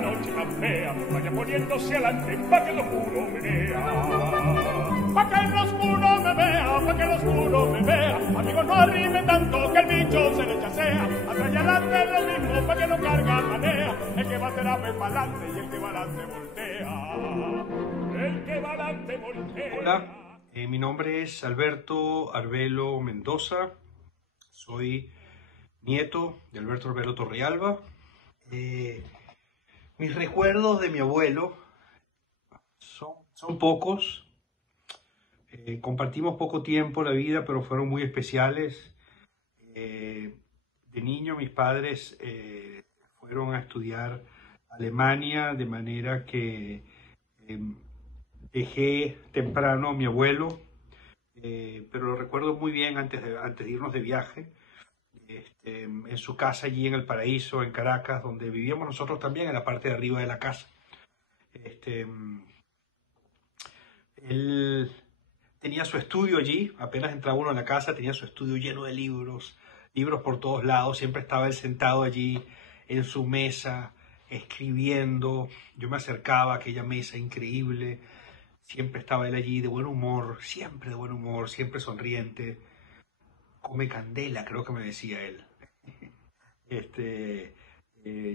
noche tan fea vaya poniéndose adelante pa' que el oscuro me vea. Pa' que el oscuro me vea, pa' que el oscuro me vea. Amigo, no arrime tanto que el bicho se le chasea. Atrás y adelante lo mismo pa' que no carga manea. El que va terapia para adelante y el que va adelante voltea. El que va adelante voltea. Hola, mi nombre es Alberto Arbelo Mendoza. Soy nieto de Alberto Arbelo Torrealba. Mis recuerdos de mi abuelo son pocos. Compartimos poco tiempo la vida, pero fueron muy especiales. De niño mis padres fueron a estudiar a Alemania, de manera que dejé temprano a mi abuelo, pero lo recuerdo muy bien antes de irnos de viaje. En su casa allí en El Paraíso, en Caracas, donde vivíamos nosotros también, en la parte de arriba de la casa. Él tenía su estudio allí, apenas entraba uno a la casa, tenía su estudio lleno de libros por todos lados, siempre estaba él sentado allí en su mesa, escribiendo. Yo me acercaba a aquella mesa increíble, siempre estaba él allí de buen humor, siempre de buen humor, siempre sonriente. Come candela, creo que me decía él.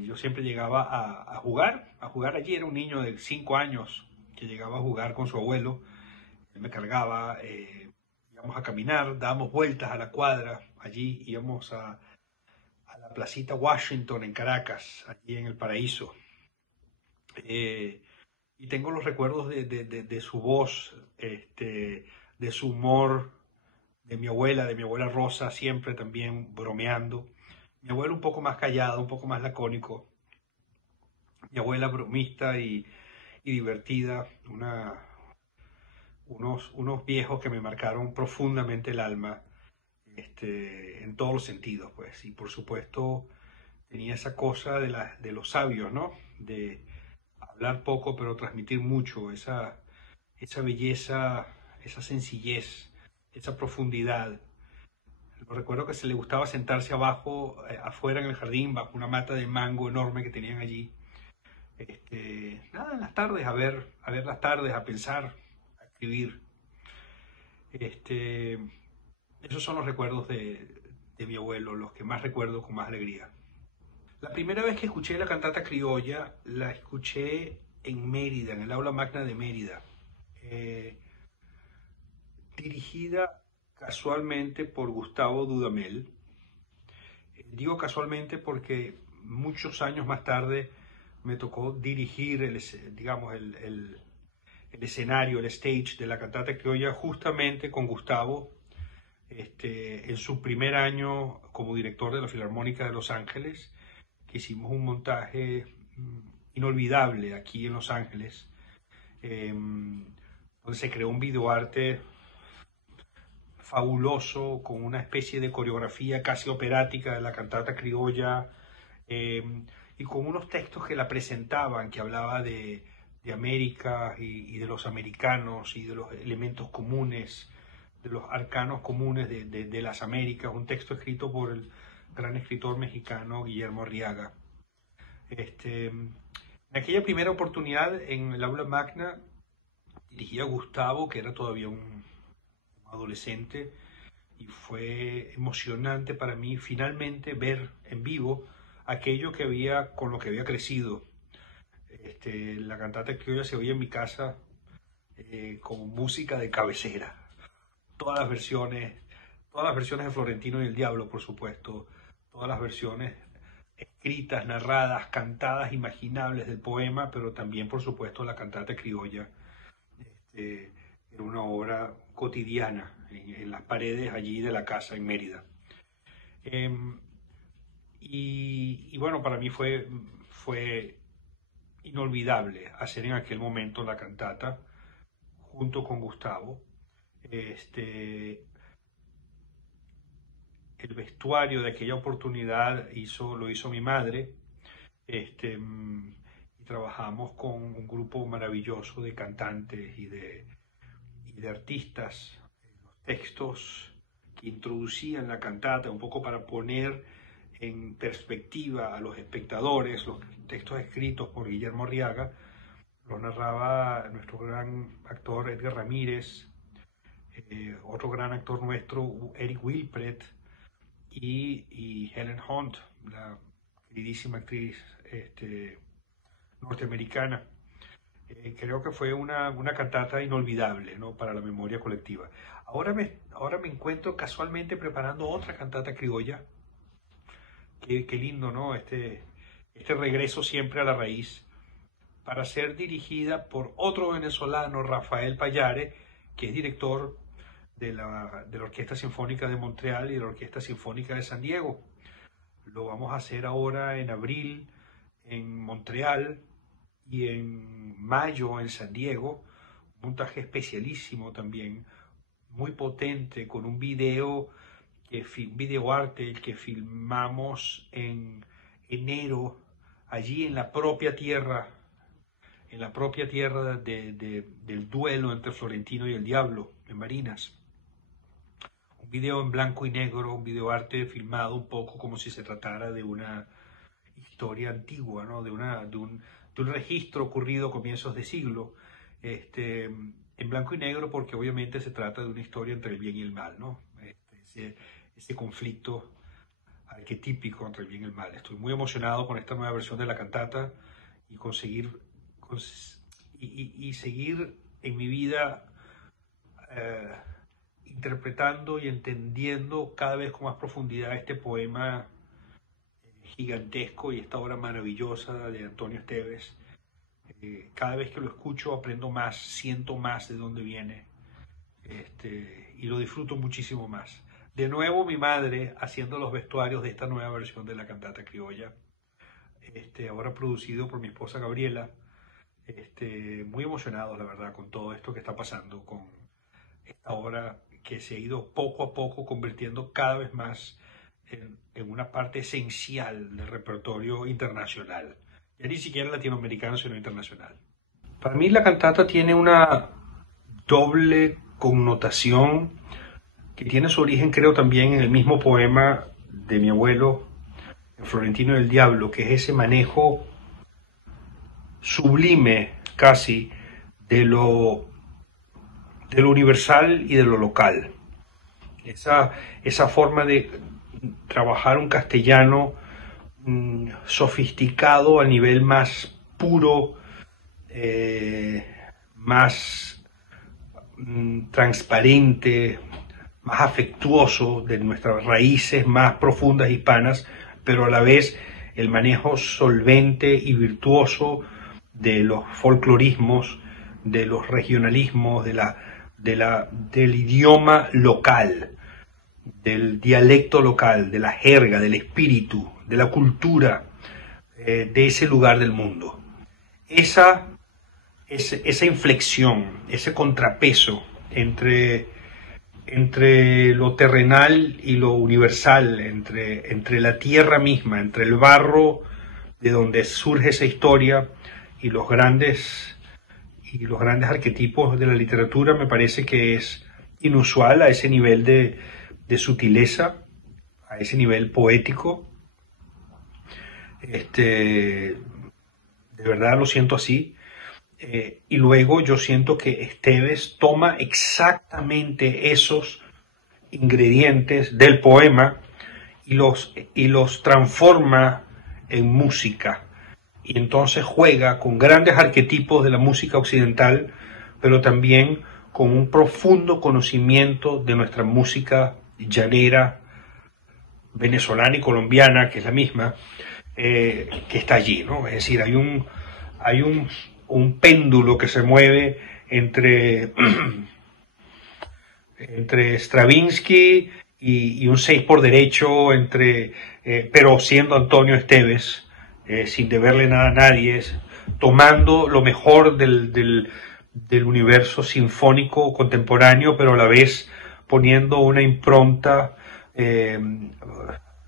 Yo siempre llegaba a jugar allí. Era un niño de 5 años que llegaba a jugar con su abuelo. Él me cargaba, íbamos a caminar, dábamos vueltas a la cuadra. Allí íbamos a la placita Washington en Caracas, allí en El Paraíso. Y tengo los recuerdos de su voz, de su humor, de mi abuela Rosa, siempre también bromeando. Mi abuelo un poco más callado, un poco más lacónico. Mi abuela bromista y divertida. Unos viejos que me marcaron profundamente el alma, en todos los sentidos, pues. Y por supuesto tenía esa cosa de los sabios, ¿no? De hablar poco pero transmitir mucho, esa belleza, esa sencillez, esa profundidad. Recuerdo que se le gustaba sentarse abajo, afuera en el jardín, bajo una mata de mango enorme que tenían allí. Nada, en las tardes, a ver las tardes, a pensar, a escribir. Esos son los recuerdos de mi abuelo, los que más recuerdo con más alegría. La primera vez que escuché la cantata criolla, la escuché en Mérida, en el aula magna de Mérida, dirigida casualmente por Gustavo Dudamel. Digo casualmente porque muchos años más tarde me tocó dirigir el escenario, el stage de la cantata criolla justamente con Gustavo, en su primer año como director de la Filarmónica de Los Ángeles, que hicimos un montaje inolvidable aquí en Los Ángeles, donde se creó un videoarte fabuloso con una especie de coreografía casi operática de la cantata criolla, y con unos textos que la presentaban, que hablaba de América y de los americanos y de los elementos comunes, de los arcanos comunes de las Américas, un texto escrito por el gran escritor mexicano Guillermo Arriaga. En aquella primera oportunidad en el aula magna dirigí a Gustavo, que era todavía un adolescente, y fue emocionante para mí finalmente ver en vivo aquello con lo que había crecido. La cantata criolla se oía en mi casa como música de cabecera. Todas las versiones de Florentino y el Diablo, por supuesto, todas las versiones escritas, narradas, cantadas, imaginables del poema, pero también, por supuesto, la cantata criolla. Era una obra cotidiana en las paredes allí de la casa en Mérida. Y bueno, para mí fue inolvidable hacer en aquel momento la cantata junto con Gustavo. El vestuario de aquella oportunidad lo hizo mi madre, y trabajamos con un grupo maravilloso de cantantes y de artistas. Los textos que introducían la cantata, un poco para poner en perspectiva a los espectadores, los textos escritos por Guillermo Arriaga, lo narraba nuestro gran actor Edgar Ramírez, otro gran actor nuestro, Eric Wilpret, y Helen Hunt, la queridísima actriz norteamericana. Creo que fue una cantata inolvidable, ¿no?, para la memoria colectiva. Ahora me encuentro casualmente preparando otra cantata criolla. Qué lindo, ¿no? Este regreso siempre a la raíz, para ser dirigida por otro venezolano, Rafael Pallare, que es director de la Orquesta Sinfónica de Montreal y de la Orquesta Sinfónica de San Diego. Lo vamos a hacer ahora en abril en Montreal y en mayo en San Diego. Un montaje especialísimo también, muy potente, con un video arte que filmamos en enero, allí en la propia tierra del duelo entre Florentino y el Diablo, en Marinas. Un video en blanco y negro, un videoarte filmado un poco como si se tratara de una historia antigua, ¿no?, de un registro ocurrido a comienzos de siglo, en blanco y negro, porque obviamente se trata de una historia entre el bien y el mal, ¿no? Ese conflicto arquetípico entre el bien y el mal. Estoy muy emocionado con esta nueva versión de la cantata y seguir en mi vida interpretando y entendiendo cada vez con más profundidad este poema gigantesco y esta obra maravillosa de Antonio Esteves. Cada vez que lo escucho aprendo más, siento más de dónde viene, y lo disfruto muchísimo más. De nuevo mi madre haciendo los vestuarios de esta nueva versión de la cantata criolla, ahora producido por mi esposa Gabriela. Muy emocionado, la verdad, con todo esto que está pasando, con esta obra que se ha ido poco a poco convirtiendo cada vez más en una parte esencial del repertorio internacional, ya ni siquiera latinoamericano, sino internacional. Para mí la cantata tiene una doble connotación que tiene su origen, creo, también en el mismo poema de mi abuelo, Florentino y el Diablo, que es ese manejo sublime casi de lo universal y de lo local. Esa forma de trabajar un castellano sofisticado al nivel más puro, más transparente, más afectuoso de nuestras raíces más profundas hispanas, pero a la vez el manejo solvente y virtuoso de los folclorismos, de los regionalismos, del idioma local, del dialecto local, de la jerga, del espíritu, de la cultura de ese lugar del mundo. Esa inflexión, ese contrapeso entre lo terrenal y lo universal, entre la tierra misma, entre el barro de donde surge esa historia y los grandes arquetipos de la literatura, me parece que es inusual a ese nivel de sutileza, a ese nivel poético. De verdad lo siento así. Y luego yo siento que Esteves toma exactamente esos ingredientes del poema y los transforma en música. Y entonces juega con grandes arquetipos de la música occidental, pero también con un profundo conocimiento de nuestra música llanera, venezolana y colombiana, que es la misma, que está allí, ¿no? Es decir, hay un péndulo que se mueve entre Stravinsky y un 6 por derecho, pero siendo Antonio Esteves, sin deberle nada a nadie, tomando lo mejor del universo sinfónico contemporáneo, pero a la vez poniendo una impronta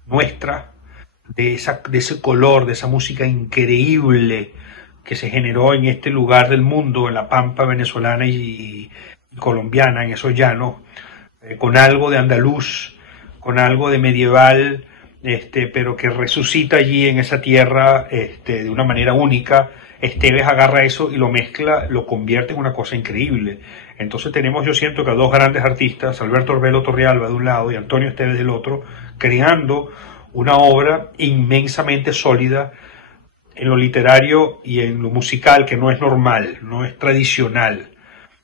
nuestra, de ese color, de esa música increíble que se generó en este lugar del mundo, en la pampa venezolana y colombiana, en esos llanos, con algo de andaluz, con algo de medieval, pero que resucita allí en esa tierra de una manera única. Esteves agarra eso y lo mezcla, lo convierte en una cosa increíble. Entonces tenemos, yo siento que a dos grandes artistas, Alberto Orbelo Torrealba de un lado y Antonio Esteves del otro, creando una obra inmensamente sólida en lo literario y en lo musical, que no es normal, no es tradicional.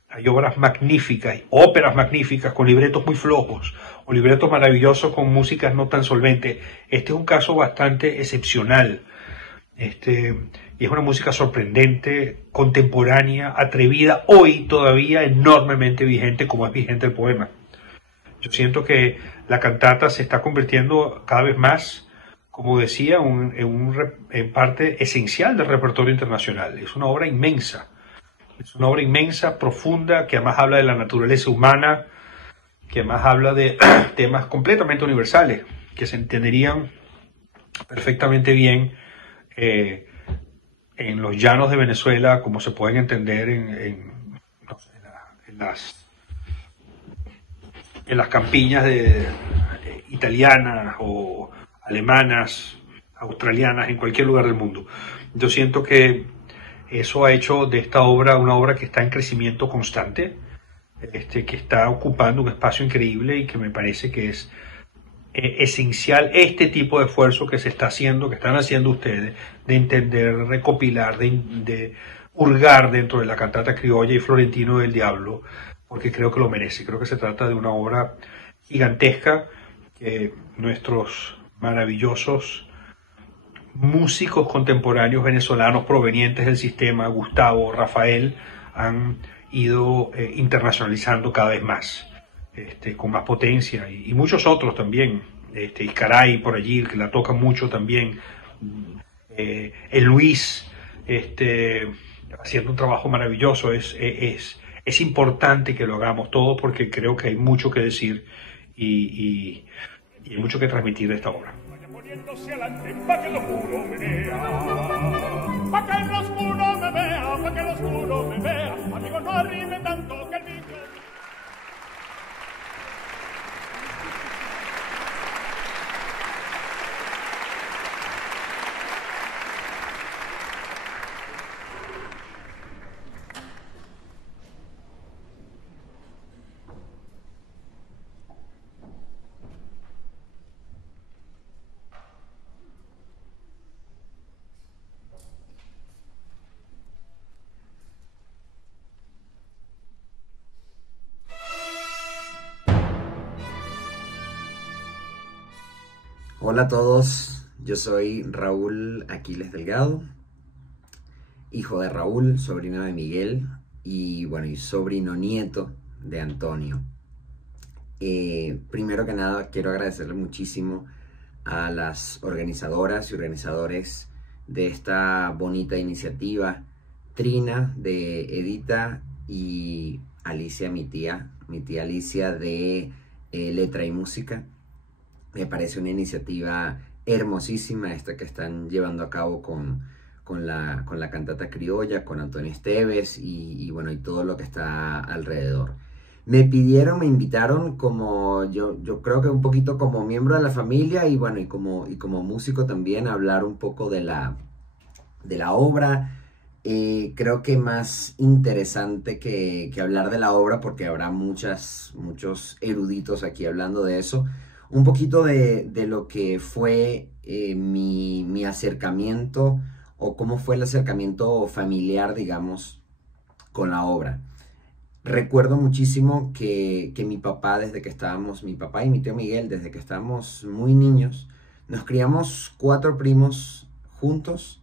Hay obras magníficas, óperas magníficas con libretos muy flojos o libretos maravillosos con músicas no tan solventes. Este es un caso bastante excepcional. Y es una música sorprendente, contemporánea, atrevida, hoy todavía enormemente vigente, como es vigente el poema. Yo siento que la cantata se está convirtiendo cada vez más, como decía, en parte esencial del repertorio internacional. Es una obra inmensa. Es una obra inmensa, profunda, que además habla de la naturaleza humana, que además habla de temas completamente universales, que se entenderían perfectamente bien en los llanos de Venezuela, como se pueden entender en las campiñas italianas o alemanas, australianas, en cualquier lugar del mundo. Yo siento que eso ha hecho de esta obra una obra que está en crecimiento constante, que está ocupando un espacio increíble y que me parece que es esencial este tipo de esfuerzo que se está haciendo, que están haciendo ustedes, de entender, recopilar, de hurgar dentro de la cantata criolla y Florentino del Diablo, porque creo que lo merece. Creo que se trata de una obra gigantesca que nuestros maravillosos músicos contemporáneos venezolanos provenientes del sistema, Gustavo, Rafael, han ido internacionalizando cada vez más, con más potencia, y muchos otros también, Iscaray por allí, que la toca mucho también, el Luis, haciendo un trabajo maravilloso. Es importante que lo hagamos todos porque creo que hay mucho que decir y hay mucho que transmitir de esta obra. Poniéndose adelante, pa' que el oscuro me vea, pa' que el oscuro me vea, pa' que el oscuro me vea, amigo, no arrime tanto que el bicho... Hola a todos, yo soy Raúl Aquiles Delgado, hijo de Raúl, sobrino de Miguel y bueno, y sobrino nieto de Antonio. Primero que nada quiero agradecerle muchísimo a las organizadoras y organizadores de esta bonita iniciativa, Trina de Edita y Alicia, mi tía Alicia de Letra y Música. Me parece una iniciativa hermosísima esta que están llevando a cabo con la cantata criolla, con Antonio Esteves y bueno, y todo lo que está alrededor. Me invitaron como yo creo que un poquito como miembro de la familia y bueno, y como músico también a hablar un poco de la obra. Creo que más interesante que hablar de la obra, porque habrá muchos eruditos aquí hablando de eso, un poquito de lo que fue mi acercamiento o cómo fue el acercamiento familiar, digamos, con la obra. Recuerdo muchísimo que mi papá mi papá y mi tío Miguel, desde que estábamos muy niños, nos criamos 4 primos juntos,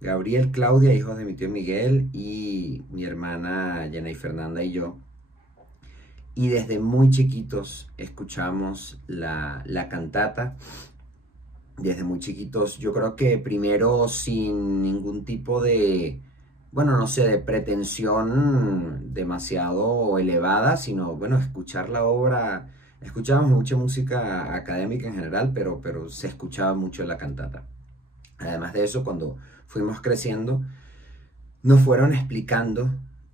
Gabriel, Claudia, hijos de mi tío Miguel, y mi hermana Yanay Fernanda y yo. Y desde muy chiquitos escuchamos la cantata. Desde muy chiquitos, yo creo que primero sin ningún tipo de, bueno, no sé, de pretensión demasiado elevada, sino, bueno, escuchar la obra. Escuchábamos mucha música académica en general, pero se escuchaba mucho la cantata. Además de eso, cuando fuimos creciendo, nos fueron explicando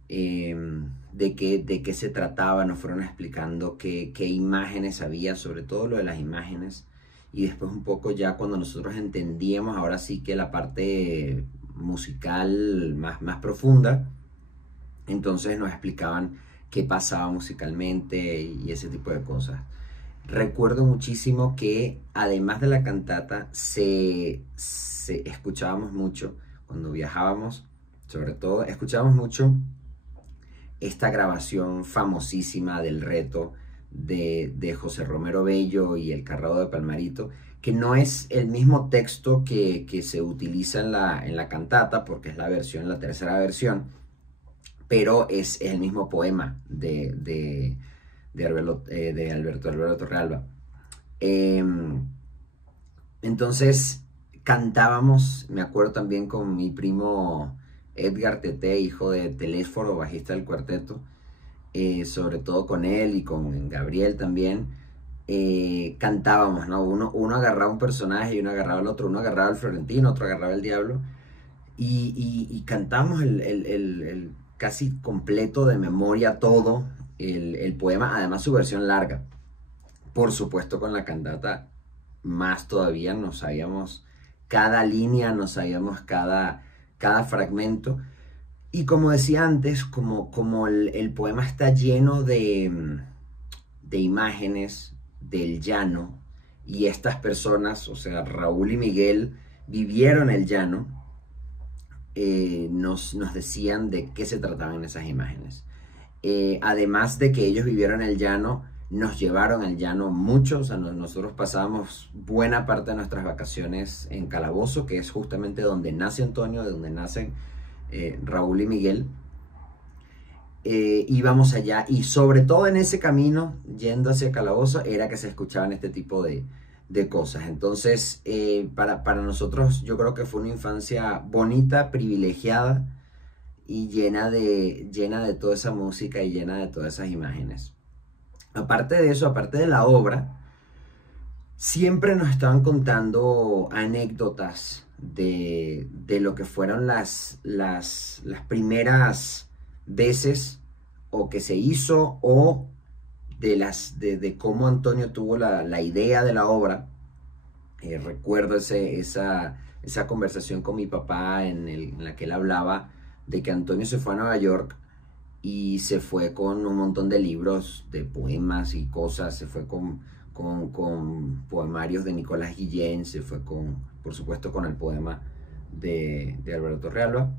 de qué se trataba, nos fueron explicando qué imágenes había, sobre todo lo de las imágenes. y después un poco ya cuando nosotros entendíamos ahora sí que la parte musical más profunda, entonces nos explicaban qué pasaba musicalmente y ese tipo de cosas. Recuerdo muchísimo que además de la cantata escuchábamos mucho cuando viajábamos, sobre todo escuchábamos mucho esta grabación famosísima del reto de José Romero Bello y El Carrado de Palmarito, que no es el mismo texto que se utiliza en la cantata, porque es la tercera versión, pero es el mismo poema de Alberto Torrealba. Entonces cantábamos, me acuerdo también con mi primo Edgar Tete, hijo de Telésforo, bajista del cuarteto, sobre todo con él y con Gabriel también, cantábamos, ¿no? Uno agarraba un personaje y uno agarraba el otro, uno agarraba el Florentino, otro agarraba el Diablo, y cantamos el casi completo de memoria todo el poema, además su versión larga. Por supuesto con la cantata más todavía, nos sabíamos cada línea, nos sabíamos cada fragmento. Y como decía antes, como el poema está lleno de imágenes del llano, y estas personas, o sea, Raúl y Miguel, vivieron el llano, nos decían de qué se trataban esas imágenes. Además de que ellos vivieron el llano, nos llevaron al llano mucho. O sea, nosotros pasábamos buena parte de nuestras vacaciones en Calabozo, que es justamente donde nace Antonio, de donde nacen Raúl y Miguel. Íbamos allá, y sobre todo en ese camino yendo hacia Calabozo era que se escuchaban este tipo de cosas. Entonces para nosotros yo creo que fue una infancia bonita, privilegiada y llena de toda esa música y llena de todas esas imágenes. Aparte de eso, aparte de la obra, siempre nos estaban contando anécdotas de lo que fueron las primeras veces o que se hizo, o de cómo Antonio tuvo la idea de la obra. Recuerdo esa conversación con mi papá en la que él hablaba de que Antonio se fue a Nueva York y se fue con un montón de libros de poemas y cosas, se fue con poemarios de Nicolás Guillén, se fue por supuesto con el poema de Alberto Torrealba,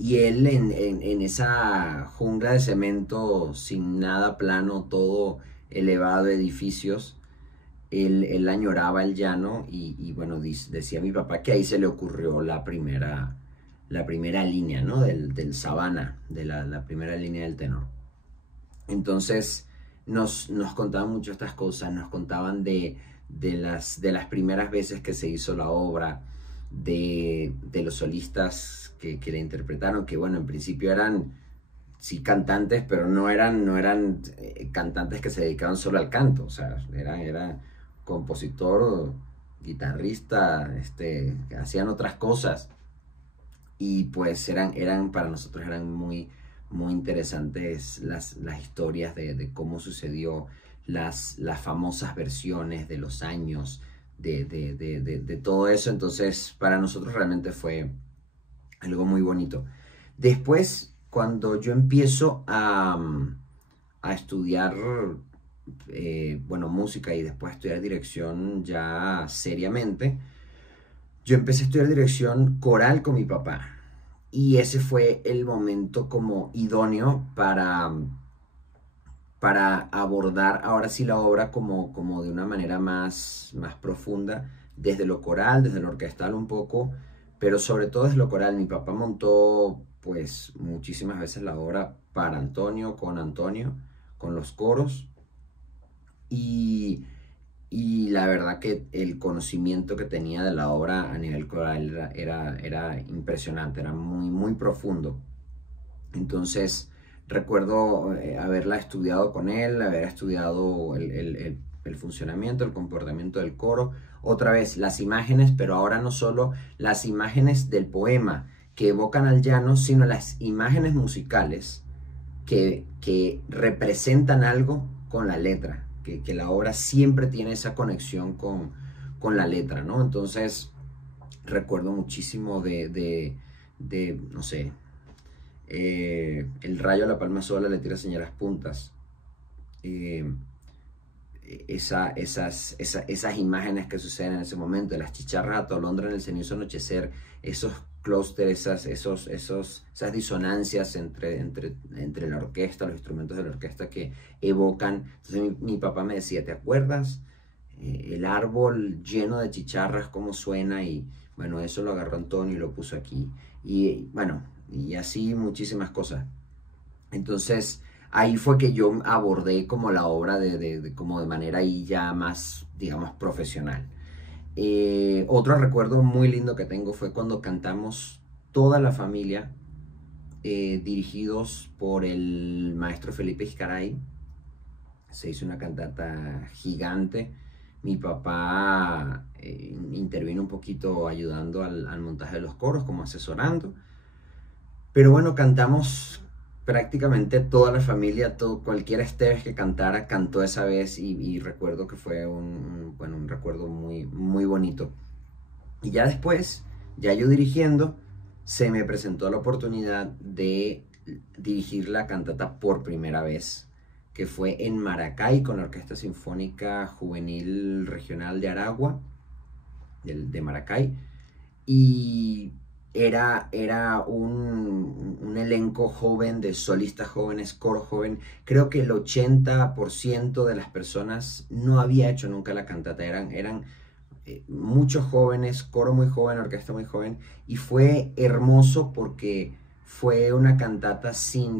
y él en esa jungla de cemento sin nada plano, todo elevado, edificios, él añoraba el llano, y bueno, decía mi papá que ahí se le ocurrió la primera línea, ¿no? del Sabana, de la primera línea del tenor. Entonces nos contaban mucho estas cosas, nos contaban de las primeras veces que se hizo la obra, de los solistas que la interpretaron, que bueno, en principio eran sí cantantes, pero no eran cantantes que se dedicaban solo al canto. O sea, era compositor, guitarrista, hacían otras cosas. Y pues para nosotros eran muy, muy interesantes las historias de cómo sucedió, las famosas versiones de los años, de todo eso. Entonces para nosotros realmente fue algo muy bonito. Después, cuando yo empiezo a estudiar música, y después a estudiar dirección ya seriamente, yo empecé a estudiar dirección coral con mi papá, y ese fue el momento como idóneo para abordar ahora sí la obra como de una manera más profunda, desde lo coral, desde lo orquestal un poco, pero sobre todo desde lo coral. Mi papá montó pues muchísimas veces la obra para Antonio, con los coros, y la verdad que el conocimiento que tenía de la obra a nivel coral era impresionante, era muy, muy profundo. Entonces recuerdo haberla estudiado con él, haber estudiado el funcionamiento, el comportamiento del coro, otra vez las imágenes, pero ahora no solo las imágenes del poema que evocan al llano, sino las imágenes musicales que representan algo con la letra. Que la obra siempre tiene esa conexión con la letra, ¿no? Entonces recuerdo muchísimo no sé, el rayo a la palma sola le tira señales puntas. Esas imágenes que suceden en ese momento, de las chicharras atolondra en el cenizo anochecer, esos clústeres, esas disonancias entre la orquesta, los instrumentos de la orquesta que evocan. Entonces mi papá me decía, ¿te acuerdas? El árbol lleno de chicharras, cómo suena, y bueno, eso lo agarró Antonio y lo puso aquí. Y bueno, y así muchísimas cosas. Entonces ahí fue que yo abordé como la obra como de manera ahí ya más, digamos, profesional. Otro recuerdo muy lindo que tengo fue cuando cantamos toda la familia, dirigidos por el maestro Felipe Iscaray. Se hizo una cantata gigante. Mi papá intervino un poquito ayudando al montaje de los coros, como asesorando. Pero bueno, cantamos prácticamente toda la familia, cualquier Esteves que cantara, cantó esa vez, y recuerdo que fue un recuerdo muy, muy bonito. Y ya después, ya yo dirigiendo, se me presentó la oportunidad de dirigir la cantata por primera vez, que fue en Maracay con la Orquesta Sinfónica Juvenil Regional de Aragua, de Maracay, y era un elenco joven de solistas jóvenes, coro joven. Creo que el 80% de las personas no había hecho nunca la cantata, eran muchos jóvenes, coro muy joven, orquesta muy joven, y fue hermoso porque fue una cantata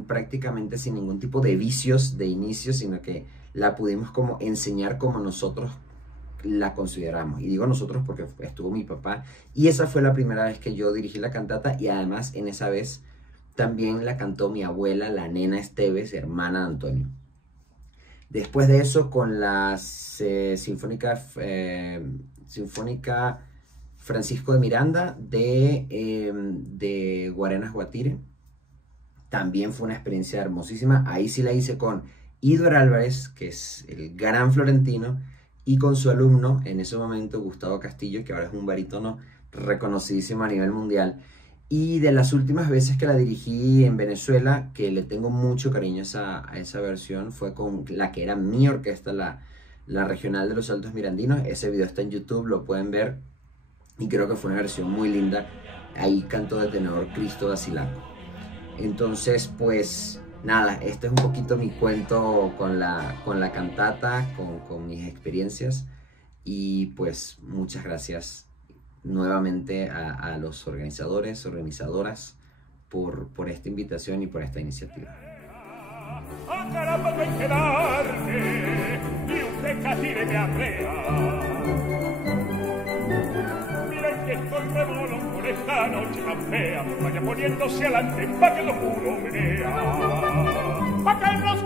prácticamente sin ningún tipo de vicios de inicio, sino que la pudimos como enseñar como nosotros la consideramos. Y digo nosotros porque estuvo mi papá, y esa fue la primera vez que yo dirigí la cantata, y además en esa vez también la cantó mi abuela, la nena Esteves, hermana de Antonio. Después de eso, con la Sinfónica Francisco de Miranda de Guarenas Guatire, también fue una experiencia hermosísima. Ahí sí la hice con Idor Álvarez, que es el gran florentino, y con su alumno en ese momento, Gustavo Castillo, que ahora es un barítono reconocidísimo a nivel mundial. Y de las últimas veces que la dirigí en Venezuela, que le tengo mucho cariño a esa versión, fue con la que era mi orquesta, la Regional de los Altos Mirandinos. Ese video está en YouTube, lo pueden ver, y creo que fue una versión muy linda. Ahí cantó de tenor Cristo Dasilaco. Entonces, pues nada, este es un poquito mi cuento con la cantata, con mis experiencias, y pues muchas gracias nuevamente a los organizadores, organizadoras, por esta invitación y por esta iniciativa. ¡Ah, caramba, no hay que darme! ¡Y usted casi me arrea! Mira que estoy revolón por esta noche tan fea. Vaya poniéndose adelante pa' que lo juro me vea. Pa' que nos